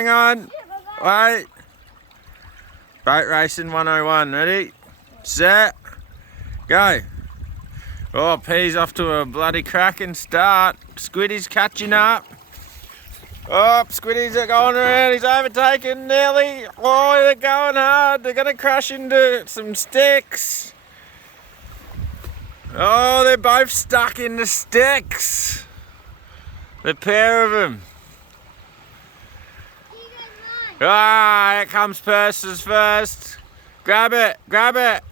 Hang on. Wait. Boat racing 101. Ready? Set. Go. Oh, P's off to a bloody cracking start. Squiddy's catching up. Oh, Squiddy's going around. He's overtaken nearly. Oh, they're going hard. They're going to crash into some sticks. Oh, they're both stuck in the sticks. The pair of them. Ah, here comes Percy's first. Grab it, grab it.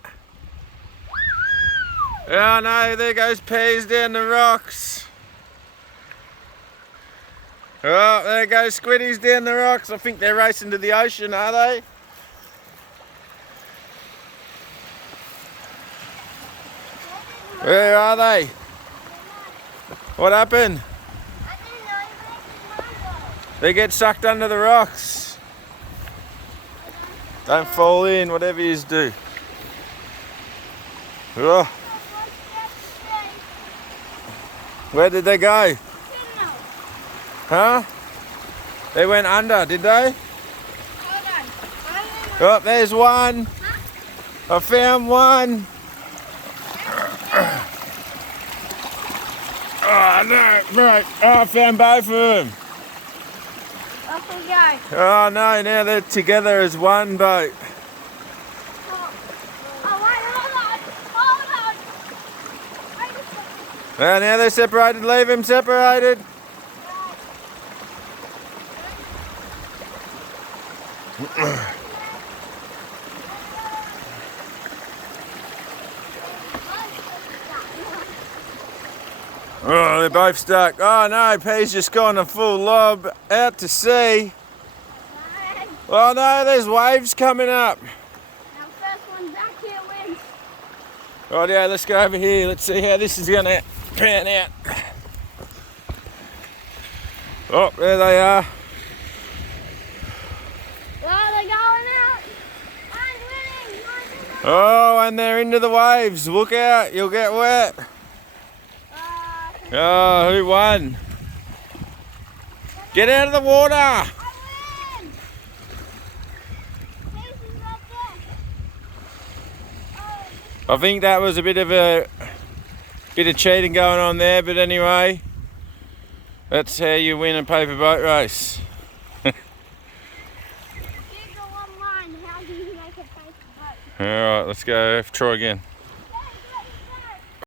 Oh no, there goes P's down the rocks. Oh, there goes Squiddy's down the rocks. I think they're racing to the ocean, are they? Where are they? What happened? They get sucked under the rocks. Don't fall in, whatever you do. Oh. Where did they go? Huh? They went under, did they? Oh, there's one. I found one. Oh no, right. Oh, I found both of them. Off we go. Oh no, now they're together as one boat. Oh wait, hold on. Wait a second. Oh, now they're separated. Leave them separated. Oh, they're both stuck. Oh no, P's just gone a full lob out to sea. Oh no, there's waves coming up. Our first one back here wins. Right, yeah, let's go over here. Let's see how this is going to pan out. Oh, there they are. Oh, they're going out. Mine's winning. Oh, and they're into the waves. Look out, you'll get wet. Oh, who won? Get out of the water. I win. This is right there. I think that was a bit of cheating going on there, but anyway, that's how you win a paper boat race. You go online. How do you make a paper boat? All right, let's go. Try again.